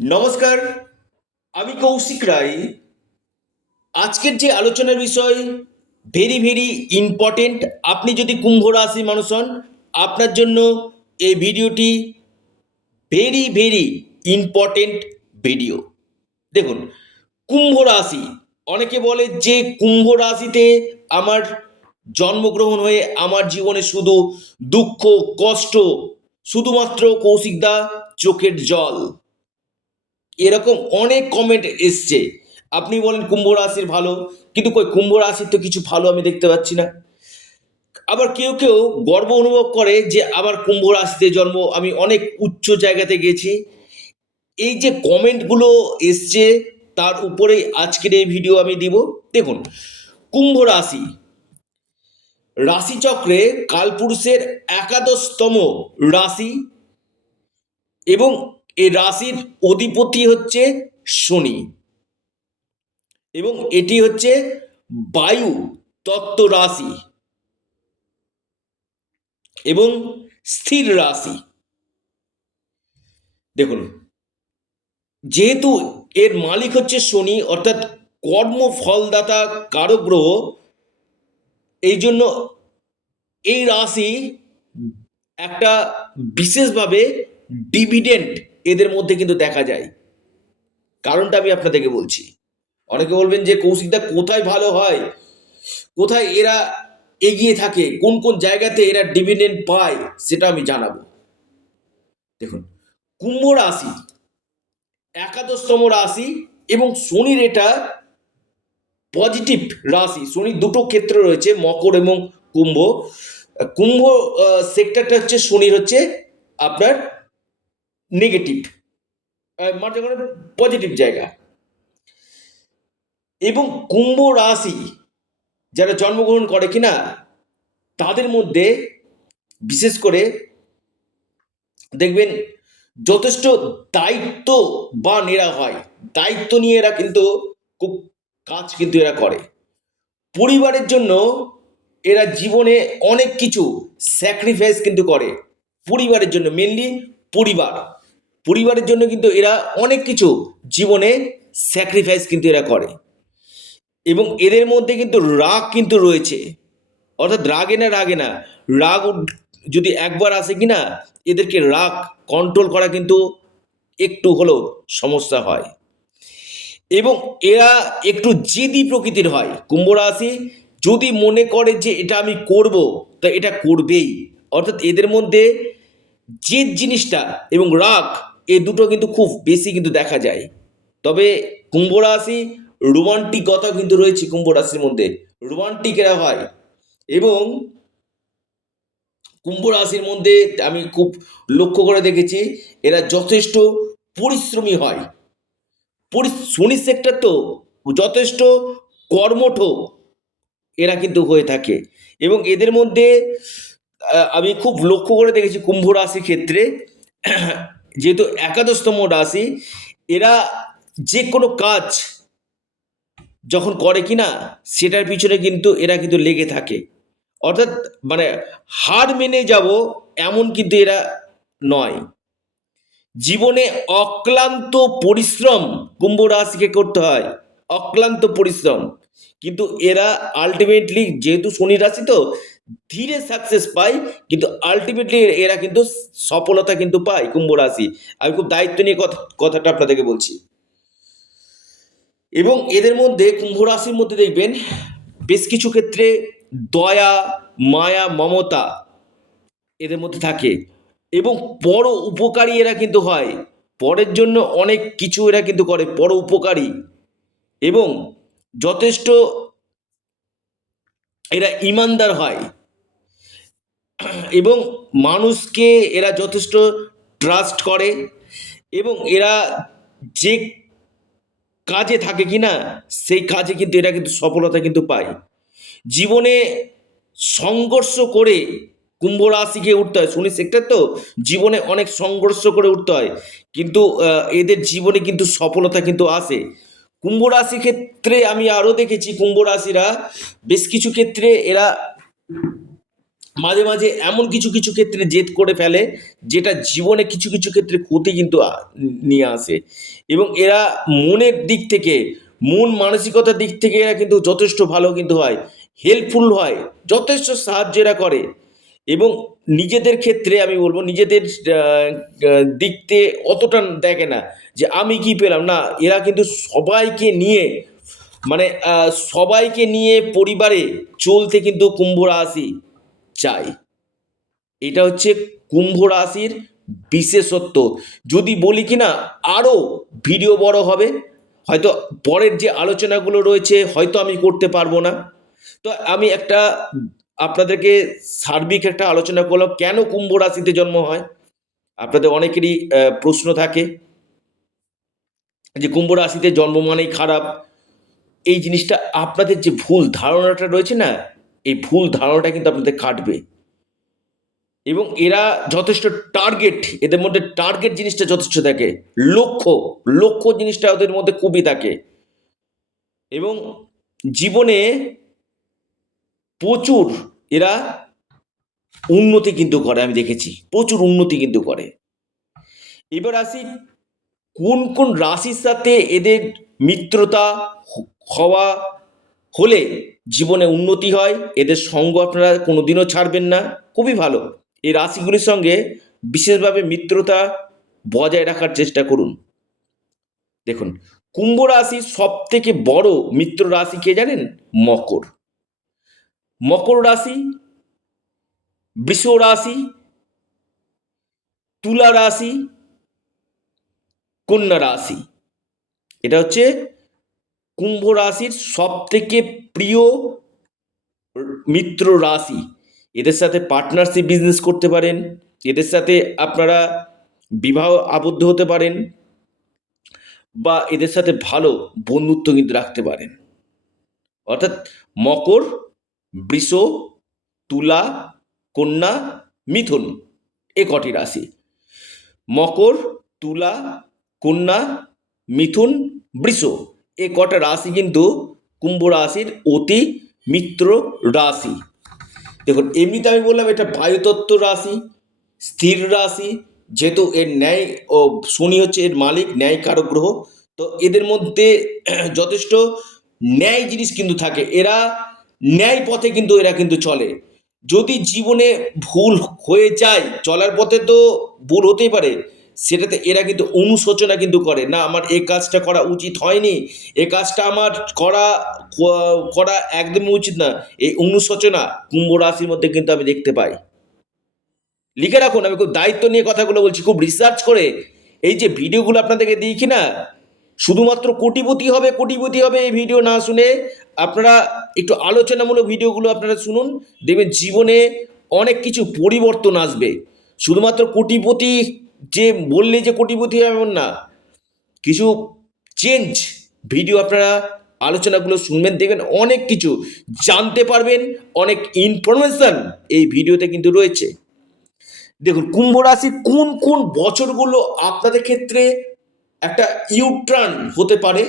নমস্কার, আমি কৌশিক রায়। আজকের যে আলোচনার বিষয় ভেরি ভেরি ইম্পর্টেন্ট। আপনি যদি কুম্ভ রাশি মানুষ হন, আপনার জন্য এই ভিডিওটি ভেরি ভেরি ইম্পর্টেন্ট ভিডিও। দেখুন, কুম্ভ রাশি, অনেকে বলে যে কুম্ভ রাশিতে আমার জন্মগ্রহণ হয়ে আমার জীবনে শুধু দুঃখ, কষ্ট, শুধুমাত্র কৌশিকদা চোখের জল, এরকম অনেক কমেন্ট এসছে। আপনি বলেন কুম্ভ রাশির ভালো, কিন্তু কই কুম্ভ রাশির তো কিছু ভালো আমি দেখতে পাচ্ছি না। আবার কেউ কেউ গর্ব অনুভব করে যে আবার কুম্ভ রাশিতে জন্ম, আমি অনেক উচ্চ জায়গাতে গেছি। এই যে কমেন্টগুলো এসছে, তার উপরেই আজকের এই ভিডিও আমি দিব। দেখুন, কুম্ভ রাশি রাশিচক্রে কালপুরুষের একাদশতম রাশি, এবং এই রাশির অধিপতি হচ্ছে শনি, এবং এটি হচ্ছে বায়ু তত্ত্ব রাশি এবং স্থির রাশি। দেখুন, যেহেতু এর মালিক হচ্ছে শনি, অর্থাৎ কর্মফলদাতা কারক গ্রহ, এই জন্য এই রাশি একটা বিশেষভাবে ডিভিডেন্ড এদের মধ্যে কিন্তু দেখা যায়। কারণটা আমি আপনাদেরকে বলছি। অনেকে বলবেন যে কৌশিকদা কোথায় ভালো হয়, কোথায় এরা এগিয়ে থাকে, কোন কোন জায়গাতে এরা ডিভিডেন্ড পায়, সেটা আমি জানাবো। দেখুন, কুম্ভ রাশি একাদশতম রাশি, এবং শনির এটা পজিটিভ রাশি। শনির দুটো ক্ষেত্র রয়েছে, মকর এবং কুম্ভ। কুম্ভ সেক্টরটা হচ্ছে শনির হচ্ছে আপনার নেগেটিভ, মানে পজিটিভ জায়গা। এবং কুম্ভ রাশি যারা জন্মগ্রহণ করে কিনা, তাদের মধ্যে বিশেষ করে দেখবেন যথেষ্ট দায়িত্ববান এরা হয়। দায়িত্ব নিয়ে এরা কিন্তু খুব কাজ কিন্তু এরা করে। পরিবারের জন্য এরা জীবনে অনেক কিছু স্যাক্রিফাইস কিন্তু করে। পরিবারের জন্য, মেনলি পরিবারের জন্য কিন্তু এরা অনেক কিছু জীবনে স্যাক্রিফাইস কিন্তু এরা করে। এবং এদের মধ্যে কিন্তু রাগ কিন্তু রয়েছে, অর্থাৎ রাগে না, রাগ যদি একবার আসে কিনা, এদেরকে রাগ কন্ট্রোল করা কিন্তু একটু হলেও সমস্যা হয়। এবং এরা একটু জেদি প্রকৃতির হয়। কুম্ভ রাশি যদি মনে করে যে এটা আমি করব, তা এটা করবেই। অর্থাৎ এদের মধ্যে জেদ জিনিসটা এবং রাগ, এই দুটো কিন্তু খুব বেশি কিন্তু দেখা যায়। তবে কুম্ভ রাশি রোমান্টিকতা কিন্তু রয়েছে, কুম্ভ রাশির মধ্যে রোমান্টিক এরা হয়। এবং কুম্ভ রাশির মধ্যে আমি খুব লক্ষ্য করে দেখেছি, এরা যথেষ্ট পরিশ্রমী হয়। শনি সেক্টর তো যথেষ্ট কর্মঠ এরা কিন্তু হয়ে থাকে। এবং এদের মধ্যে আমি খুব লক্ষ্য করে দেখেছি কুম্ভ রাশির ক্ষেত্রে, যেহেতু একাদশতম রাশি, এরা যে কোনো কাজ যখন করে কিনা, সেটার পিছনে কিন্তু এরা কিন্তু লেগে থাকে। অর্থাৎ মানে হার মেনে যাব এমন কিন্তু এরা নয়। জীবনে অক্লান্ত পরিশ্রম কুম্ভ রাশিকে করতে হয়, অক্লান্ত পরিশ্রম। কিন্তু এরা আলটিমেটলি, যেহেতু শনি রাশি তো ধীরে সাকসেস পায়, কিন্তু আলটিমেটলি এরা কিন্তু সফলতা কিন্তু পায় কুম্ভ রাশি। আমি খুব দায়িত্ব নিয়ে কথাটা আপনাদেরকে বলছি। এবং এদের মধ্যে, কুম্ভ রাশির মধ্যে দেখবেন বেশ কিছু ক্ষেত্রে দয়া, মায়া, মমতা এদের মধ্যে থাকে। এবং পর উপকারী এরা কিন্তু হয়, পরের জন্য অনেক কিছু এরা কিন্তু করে, পর উপকারী। এবং যথেষ্ট এরা ইমানদার হয়, এবং মানুষকে এরা যথেষ্ট ট্রাস্ট করে। এবং এরা যে কাজে থাকে কিনা, সেই কাজে কিন্তু এরা কিন্তু সফলতা কিন্তু পায়। জীবনে সংঘর্ষ করে কুম্ভ রাশিকে উঠতে হয়। শনি সেক্টর তো জীবনে অনেক সংঘর্ষ করে উঠতে হয়, কিন্তু এদের জীবনে কিন্তু সফলতা কিন্তু আসে। কুম্ভ রাশির ক্ষেত্রে আমি আরও দেখেছি, কুম্ভ রাশিরা বেশ কিছু ক্ষেত্রে এরা মাঝে মাঝে এমন কিছু কিছু ক্ষেত্রে জেদ করে ফেলে যেটা জীবনে কিছু কিছু ক্ষেত্রে ক্ষতি কিন্তু নিয়ে আসে। এবং এরা মনের দিক থেকে, মন মানসিকতার দিক থেকে এরা কিন্তু যথেষ্ট ভালো কিন্তু হয়, হেল্পফুল হয়, যথেষ্ট সাহায্য এরা করে। এবং নিজেদের ক্ষেত্রে আমি বলবো নিজেদের দিক থেকে অতটা দেখে না যে আমি কি পেলাম, না এরা কিন্তু সবাইকে নিয়ে, মানে সবাইকে নিয়ে পরিবারে চলতে কিন্তু কুম্ভ রাশি চাই। এটা হচ্ছে কুম্ভ রাশির বিশেষত্ব। যদি বলি কি না, আরও ভিডিও বড় হবে, হয়তো পরের যে আলোচনাগুলো রয়েছে হয়তো আমি করতে পারবো না। তো আমি একটা আপনাদেরকে সার্বিক একটা আলোচনা করলাম কেন কুম্ভ রাশিতে জন্ম হয়। আপনাদের অনেকেরই প্রশ্ন থাকে যে কুম্ভ রাশিতে জন্ম মানেই খারাপ। এই জিনিসটা আপনাদের যে ভুল ধারণাটা রয়েছে না, এই ভুল ধারণাটা কিন্তু আপনাদের কাটবে। এবং এরা যথেষ্ট টার্গেট, এদের মধ্যে টার্গেট জিনিসটা যথেষ্ট থাকে, লক্ষ্য, লক্ষ্য জিনিসটা ওদের মধ্যে খুবই থাকে। এবং জীবনে প্রচুর এরা উন্নতি কিন্তু করে, আমি দেখেছি প্রচুর উন্নতি কিন্তু করে। এবার আসি কোন কোন রাশির সাথে এদের মিত্রতা হওয়া হলে জীবনে উন্নতি হয়। এদের সঙ্গ আপনারা কোনোদিনও ছাড়বেন না, খুবই ভালো। এই রাশিগুলির সঙ্গে বিশেষভাবে মিত্রতা বজায় রাখার চেষ্টা করুন। দেখুন, কুম্ভ রাশির সব থেকে বড় মিত্র রাশি কে জানেন? মকর। মকর রাশি, বৃষ রাশি, তুলা রাশি, কন্যা রাশি, এটা হচ্ছে কুম্ভ রাশির সব থেকে প্রিয় মিত্র রাশি। এদের সাথে পার্টনারশিপ বিজনেস করতে পারেন, এদের সাথে আপনারা বিবাহ আবদ্ধ হতে পারেন, বা এদের সাথে ভালো বন্ধুত্ব কিন্তু রাখতে পারেন। অর্থাৎ মকর, বৃষ, তুলা, কন্যা, মিথুন, এ কটি রাশি। মকর, তুলা, কন্যা, মিথুন, বৃষ, এ কটা রাশি কিন্তু কুম্ভ রাশির অতি মিত্র রাশি। দেখুন, এমনিতে আমি বললাম এটা বায়ুতত্ত্ব রাশি, স্থির রাশি, যেহেতু এর ন্যায় ও শনি হচ্ছে এর মালিক, ন্যায় কারক গ্রহ। তো এদের মধ্যে যথেষ্ট ন্যায় জিনিস কিন্তু থাকে, এরা ন্যায় পথে কিন্তু এরা কিন্তু চলে। যদি জীবনে ভুল হয়ে যায়, চলার পথে তো ভুল হতেই পারে, সেটাতে এরা কিন্তু অনুশোচনা কিন্তু করে না, আমার এই কাজটা করা উচিত হয়নি, এ কাজটা আমার করা একদমই উচিত না। এই অনুশোচনা কুম্ভ রাশির মধ্যে কিন্তু আমি দেখতে পাই। লিখে রাখুন, আমি খুব দায়িত্ব নিয়ে কথাগুলো বলছি, খুব রিসার্চ করে এই যে ভিডিওগুলো আপনাদেরকে দিই কি না, শুধুমাত্র কোটিপতি হবে কোটিপতি হবে এই ভিডিও না শুনে আপনারা একটু আলোচনামূলক ভিডিওগুলো আপনারা শুনুন, দেখবেন জীবনে অনেক কিছু পরিবর্তন আসবে। শুধুমাত্র কোটিপতি যে বললে যে কোটিপতি হবে এমন না, কিছু চেঞ্জ ভিডিও আপনারা আলোচনাগুলো শুনবেন, দেখবেন অনেক কিছু জানতে পারবেন, অনেক ইনফরমেশন এই ভিডিওতে কিন্তু রয়েছে। দেখুন, কুম্ভ রাশি কোন কোন বছরগুলো আপনাদের ক্ষেত্রে একটা ইউটার্ন হতে পারে,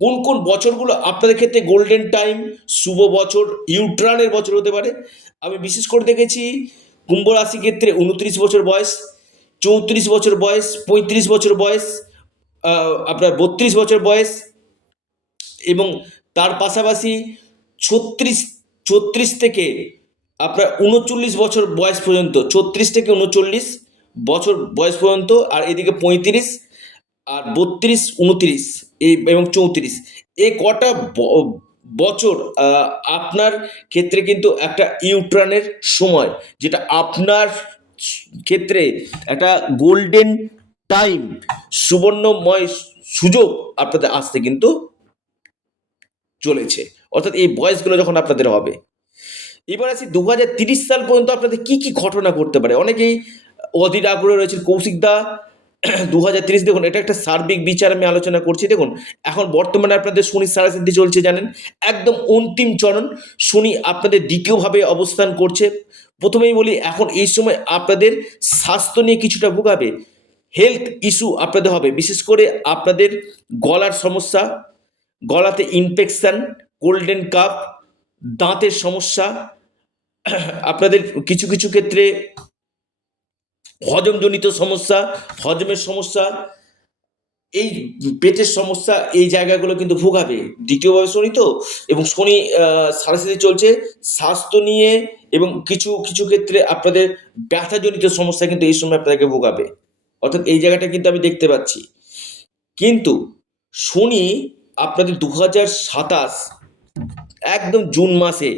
কোন কোন বছরগুলো আপনাদের ক্ষেত্রে গোল্ডেন টাইম, শুভ বছর, ইউটার্নের বছর হতে পারে। আমি বিশেষ করে দেখেছি কুম্ভ রাশি ক্ষেত্রে 29 বছর বয়স, 34 বছর বয়স, 35 বছর বয়স, আপনার 32 বছর বয়স, এবং তার পাশাপাশি 36 36 থেকে আপনার 39 বছর বয়স পর্যন্ত, 36 থেকে 39 বছর বয়স পর্যন্ত, আর এদিকে 35, আর 32, 29 এই এবং 34, এই কটা বছর আপনার ক্ষেত্রে কিন্তু একটা ইউটার্নের সময়, যেটা আপনার ক্ষেত্রে একটা গোল্ডেন টাইম, সুবর্ণময় সুযোগ আপনাদের আসতে কিন্তু চলেছে। অর্থাৎ এই বয়সগুলো যখন আপনাদের হবে। এবার আসি 2030 সাল পর্যন্ত আপনাদের কি কি ঘটনা ঘটতে পারে। অনেকেই অধীর আগ্রহে রয়েছে, কৌশিক দা 2030, দেখুন এটা একটা সার্বিক বিচার আমি আলোচনা করছি। দেখুন, এখন বর্তমানে আপনাদের শনি সাড়ে চলছে জানেন, একদম অন্তিম চরণ, শনি আপনাদের দ্বিতীয়ভাবে অবস্থান করছে। প্রথমেই বলি, এখন এই সময় আপনাদের স্বাস্থ্য নিয়ে কিছুটা ভোগাবে, হেলথ ইস্যু আপনাদের হবে, বিশেষ করে আপনাদের গলার সমস্যা, গলাতে ইনফেকশন, গোল্ডেন কাপ, দাঁতের সমস্যা, আপনাদের কিছু কিছু ক্ষেত্রে হজমজনিত সমস্যা, হজমের সমস্যা, এই পেটের সমস্যা, এই জায়গাগুলো কিন্তু ভোগাবে দ্বিতীয়ভাবে শনি তো। এবং শনি সাড়ে সাথে চলছে স্বাস্থ্য নিয়ে, এবং কিছু কিছু ক্ষেত্রে আপনাদের ব্যথাজনিত সমস্যা কিন্তু এই সময় আপনাদেরকে ভোগাবে, অর্থাৎ এই জায়গাটা কিন্তু আমি দেখতে পাচ্ছি। কিন্তু শনি আপনাদের 2027 একদম জুন মাসে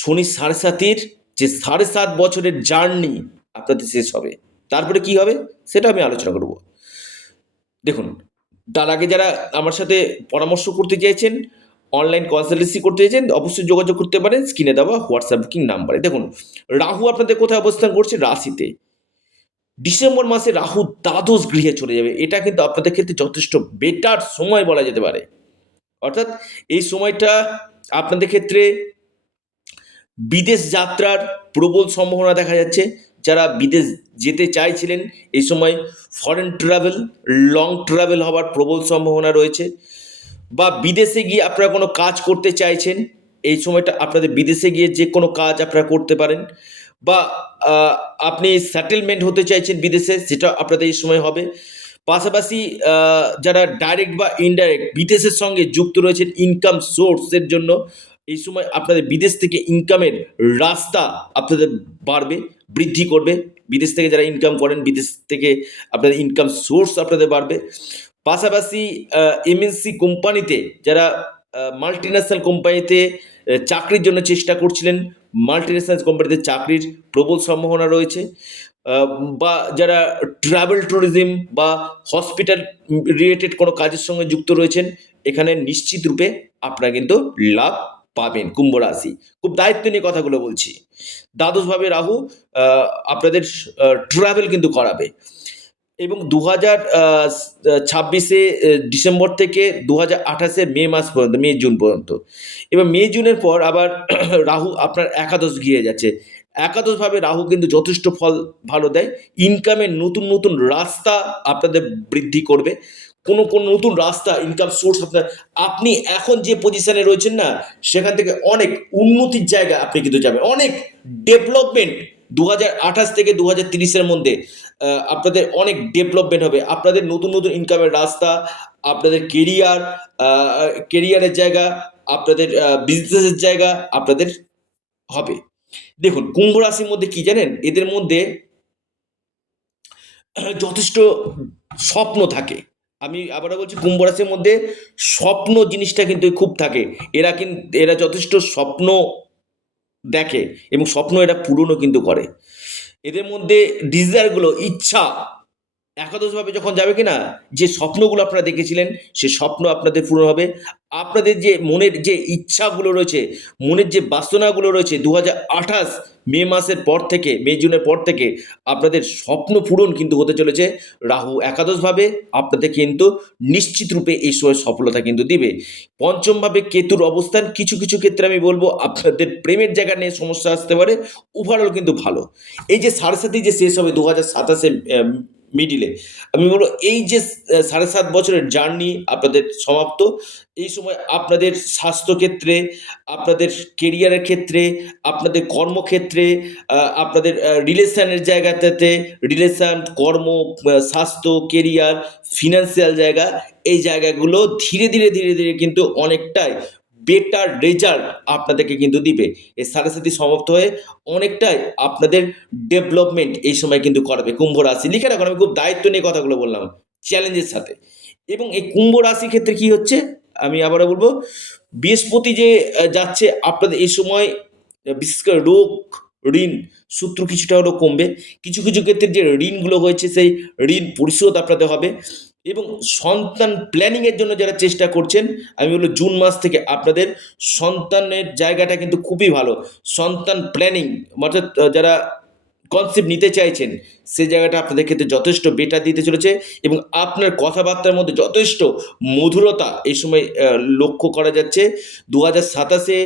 শনি সাড়ে সাতির যে 7.5 বছরের জার্নি আপনাদের শেষ হবে। তারপরে কি হবে সেটা আমি আলোচনা করব। দেখুন, তার আগে যারা আমার সাথে পরামর্শ করতে চাইছেন, অনলাইন কনসালটেন্সি করতে চাইছেন, অবশ্যই যোগাযোগ করতে পারেন স্ক্রিনে দেওয়া হোয়াটসঅ্যাপ বুকিং নাম্বারে। দেখুন, রাহু আপনাদের কোথায় অবস্থান করছে? রাশিতে। ডিসেম্বর মাসে রাহু দ্বাদশ গৃহে চলে যাবে, এটা কিন্তু আপনাদের ক্ষেত্রে যথেষ্ট বেটার সময় বলা যেতে পারে। অর্থাৎ এই সময়টা আপনাদের ক্ষেত্রে বিদেশ যাত্রার প্রবল সম্ভাবনা দেখা যাচ্ছে। যারা বিদেশ যেতে চাইছিলেন, এই সময় ফরেন ট্রাভেল, লং ট্রাভেল হওয়ার প্রবল সম্ভাবনা রয়েছে। বা বিদেশে গিয়ে আপনারা কোনো কাজ করতে চাইছেন, এই সময়টা আপনাদের বিদেশে গিয়ে যে কোনো কাজ আপনারা করতে পারেন। বা আপনি সেটেলমেন্ট হতে চাইছেন বিদেশে, সেটা আপনাদের এই সময় হবে। পাশাপাশি যারা ডাইরেক্ট বা ইনডাইরেক্ট বিদেশের সঙ্গে যুক্ত রয়েছেন ইনকাম সোর্সের জন্য, এই সময় আপনাদের বিদেশ থেকে ইনকামের রাস্তা আপনাদের বাড়বে, বৃদ্ধি করবে। বিদেশ থেকে যারা ইনকাম করেন, বিদেশ থেকে আপনাদের ইনকাম সোর্স আপনাদের বাড়বে। পাশাপাশি এমএনসি কোম্পানিতে যারা মাল্টিন্যাশনাল কোম্পানিতে চাকরির জন্য চেষ্টা করছিলেন, মাল্টিন্যাশনাল কোম্পানিতে চাকরির প্রবল সম্ভাবনা রয়েছে। বা যারা ট্রাভেল ট্যুরিজম বা হসপিটাল রিলেটেড কোনো কাজের সঙ্গে যুক্ত রয়েছেন, এখানে নিশ্চিত রূপে আপনারা কিন্তু লাভ পাবেন। কুম্ভ রাশি, খুব দায়িত্ব নিয়ে কথাগুলো বলছি। দ্বাদশভাবে রাহু আপনাদের ট্রাভেল কিন্তু করাবে। এবং 2026 ডিসেম্বর থেকে 2028 মে মাস পর্যন্ত, মে জুন পর্যন্ত। এবার মে জুনের পর আবার রাহু আপনার একাদশ গিয়ে যাচ্ছে। একাদশভাবে রাহু কিন্তু যথেষ্ট ফল ভালো দেয়। ইনকামের নতুন নতুন রাস্তা আপনাদের বৃদ্ধি করবে। কোনো কোনো নতুন রাস্তা, ইনকাম সোর্স আপনার, আপনি এখন যে পজিশনে রয়েছেন না, সেখান থেকে অনেক উন্নতির জায়গা আপনি কিন্তু যাবেন, অনেক ডেভেলপমেন্ট। 2028 থেকে 2030-এর মধ্যে আপনাদের অনেক ডেভেলপমেন্ট হবে। আপনাদের নতুন নতুন ইনকামের রাস্তা, আপনাদের কেরিয়ার, কেরিয়ারের জায়গা, আপনাদের বিজনেসের জায়গা আপনাদের হবে। দেখুন, কুম্ভ রাশির মধ্যে কি জানেন, এদের মধ্যে যথেষ্ট স্বপ্ন থাকে। আমি আবারও বলছি, কুম্ভ রাশির মধ্যে স্বপ্ন জিনিসটা কিন্তু খুব থাকে। এরা যথেষ্ট স্বপ্ন দেখে এবং স্বপ্ন এরা পূরণও কিন্তু করে। এদের মধ্যে ডিজায়ারগুলো, ইচ্ছা, একাদশভাবে যখন যাবে কিনা, যে স্বপ্নগুলো আপনারা দেখেছিলেন সে স্বপ্ন আপনাদের পূরণ হবে। আপনাদের যে মনের যে ইচ্ছাগুলো রয়েছে, মনের যে বাসনাগুলো রয়েছে, 2028 মে মাসের পর থেকে, মে জুনের পর থেকে আপনাদের স্বপ্ন পূরণ কিন্তু হতে চলেছে। রাহু একাদশভাবে আপনাদের কিন্তু নিশ্চিত রূপে এই সময় সফলতা কিন্তু দিবে। পঞ্চমভাবে কেতুর অবস্থান, কিছু কিছু ক্ষেত্রে আমি বলবো আপনাদের প্রেমের জায়গা নিয়ে সমস্যা আসতে পারে। ওভারঅল কিন্তু ভালো। এই যে সাড়ে সাথে যে শেষ হবে 2027 মিডিলে, আমি বলবো এই যে 7.5 বছরের জার্নি আপনাদের সমাপ্ত। এই সময় আপনাদের স্বাস্থ্যক্ষেত্রে, আপনাদের কেরিয়ারের ক্ষেত্রে, আপনাদের কর্মক্ষেত্রে, আপনাদের রিলেশনের জায়গাটাতে, রিলেশন, কর্ম, স্বাস্থ্য, কেরিয়ার, ফিনান্সিয়াল জায়গা, এই জায়গাগুলো ধীরে ধীরে ধীরে ধীরে কিন্তু অনেকটাই বেটার রেজাল্ট আপনাদেরকে কিন্তু দিবে। এই সাড়ে সাথী সমাপ্ত হয়ে অনেকটাই আপনাদের ডেভেলপমেন্ট এই সময় কিন্তু করাবে। কুম্ভ রাশি লিখে রাখুন, আমি খুব দায়িত্ব নিয়ে কথাগুলো বললাম, চ্যালেঞ্জের সাথে। এবং এই কুম্ভ রাশির ক্ষেত্রে কি হচ্ছে, আমি আবারও বলবো, বৃহস্পতি যে যাচ্ছে আপনাদের এই সময়, বিশেষ করে রোগ, ঋণ, শত্রু কিছুটা হলেও কমবে। কিছু কিছু ক্ষেত্রে যে ঋণগুলো হয়েছে, সেই ঋণ পরিশোধ আপনাদের হবে। এবং সন্তান প্ল্যানিংয়ের জন্য যারা চেষ্টা করছেন, আমি বলবো জুন মাস থেকে আপনাদের সন্তানের জায়গাটা কিন্তু খুবই ভালো। সন্তান প্ল্যানিং, অর্থাৎ যারা কনসেপ্ট নিতে চাইছেন, সেই জায়গাটা আপনাদের ক্ষেত্রে যথেষ্ট বেটার দিতে চলেছে। এবং আপনার কথাবার্তার মধ্যে যথেষ্ট মধুরতা এই সময় লক্ষ্য করা যাচ্ছে। 2027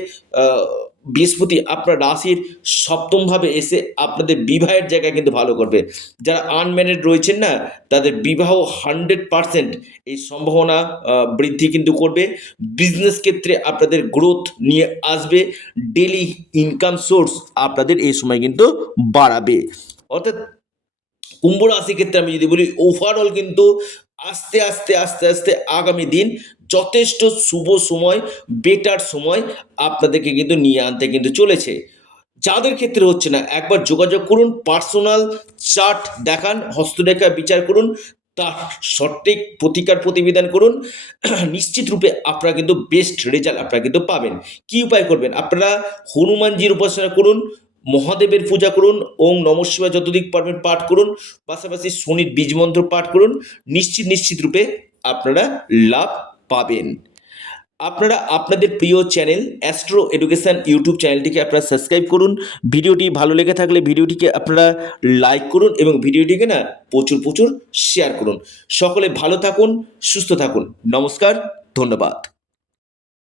বৃহস্পতি আপনার রাশির সপ্তমভাবে এসে আপনাদের বিবাহের জায়গায় কিন্তু ভালো করবে। যারা আনম্যারিড রয়েছেন না, তাদের বিবাহ 100% এই সম্ভাবনা বৃদ্ধি কিন্তু করবে। বিজনেস ক্ষেত্রে আপনাদের গ্রোথ নিয়ে আসবে। ডেলি ইনকাম সোর্স আপনাদের এই সময় কিন্তু বাড়াবে। অর্থাৎ কুম্ভ রাশি ক্ষেত্রে আমি যদি বলি, ওভারঅল কিন্তু আস্তে আস্তে আস্তে আস্তে আগামী দিন যথেষ্ট শুভ সময়, বেটার সময় আপনাদেরকে কিন্তু নিয়ে আনতে কিন্তু চলেছে। যাদের ক্ষেত্রে হচ্ছে না, একবার যোগাযোগ করুন, পার্সোনাল চার্ট দেখান, হস্তরেখা বিচার করুন, তার সঠিক প্রতিকার প্রতিবিধান করুন। নিশ্চিত রূপে আপনারা কিন্তু বেস্ট রেজাল্ট আপনারা কিন্তু পাবেন। কি উপায় করবেন? আপনারা হনুমানজির উপাসনা করুন, মহাদেবের পূজা করুন, ওং নমঃ শিবায় যতদিক পারবেন পাঠ করুন, পাশাপাশি শনির বীজ মন্ত্র পাঠ করুন। নিশ্চিত রূপে আপনারা লাভ পাবেন। আপনারা আপনাদের প্রিয় চ্যানেল অ্যাস্ট্রো এডুকেশন ইউটিউব চ্যানেলটিকে আপনারা সাবস্ক্রাইব করুন। ভিডিওটি ভালো লেগে থাকলে ভিডিওটিকে আপনারা লাইক করুন এবং ভিডিওটিকে না প্রচুর শেয়ার করুন। সকলে ভালো থাকুন, সুস্থ থাকুন। নমস্কার, ধন্যবাদ।